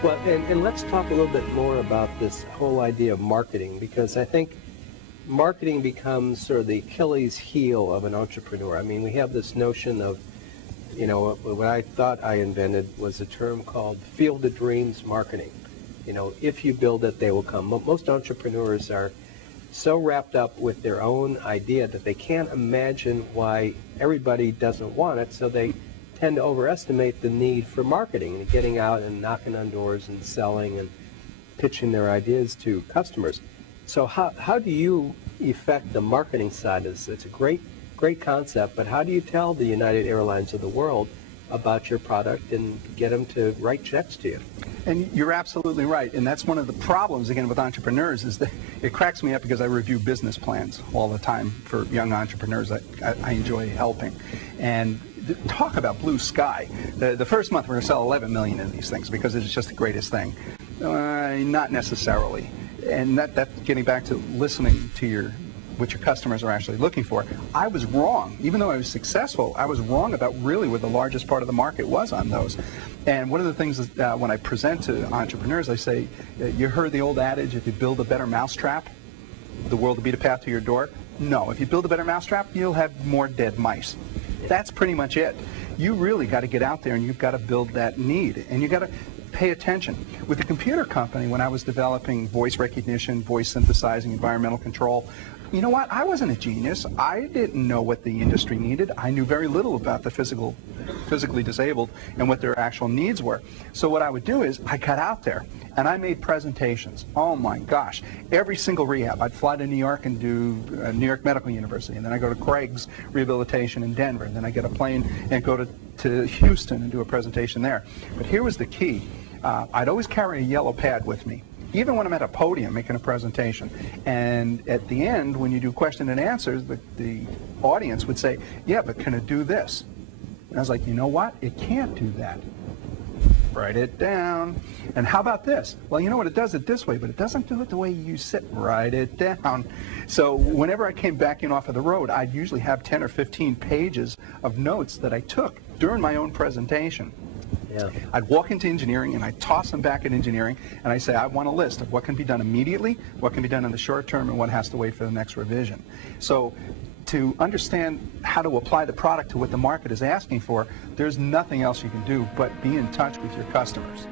Well, and let's talk a little bit more about this whole idea of marketing, because I think marketing becomes sort of the Achilles heel of an entrepreneur. I mean, we have this notion of, what I thought I invented was a term called field of dreams marketing. If you build it, they will come. Most entrepreneurs are so wrapped up with their own idea that they can't imagine why everybody doesn't want it, so they tend to overestimate the need for marketing and getting out and knocking on doors and selling and pitching their ideas to customers. So how do you effect the marketing side of this? It's a great concept, but how do you tell the United Airlines of the world about your product and get them to write checks to you? And you're absolutely right, and that's one of the problems, again, with entrepreneurs, is that it cracks me up because I review business plans all the time for young entrepreneurs. I enjoy helping. And talk about blue sky. The first month we're going to sell 11 million of these things because it's just the greatest thing. Not necessarily. And that's getting back to listening to what your customers are actually looking for. I was wrong. Even though I was successful, I was wrong about really where the largest part of the market was on those. And one of the things is, when I present to entrepreneurs, I say, you heard the old adage, if you build a better mousetrap, the world will be the path to your door. No, if you build a better mousetrap, you'll have more dead mice. That's pretty much it. You really got to get out there and you've got to build that need, and you got to pay attention. With the computer company, when I was developing voice recognition, voice synthesizing, environmental control, you know what? I wasn't a genius. I didn't know what the industry needed. I knew very little about the physically disabled and what their actual needs were. So what I would do is I got out there and I made presentations. Oh my gosh. Every single rehab. I'd fly to New York and do New York Medical University, and then I go to Craig's Rehabilitation in Denver, and then I get a plane and go to Houston and do a presentation there. But here was the key. I'd always carry a yellow pad with me, even when I'm at a podium making a presentation. And at the end, when you do question and answers, the audience would say, yeah, but can it do this? And I was like, you know what? It can't do that. Write it down. And how about this? Well, you know what? It does it this way, but it doesn't do it the way you sit. Write it down. So whenever I came back in off of the road, I'd usually have 10 or 15 pages of notes that I took during my own presentation. Yeah. I'd walk into engineering and I'd toss them back at engineering, and I say, I want a list of what can be done immediately, what can be done in the short term, and what has to wait for the next revision. So to understand how to apply the product to what the market is asking for, there's nothing else you can do but be in touch with your customers.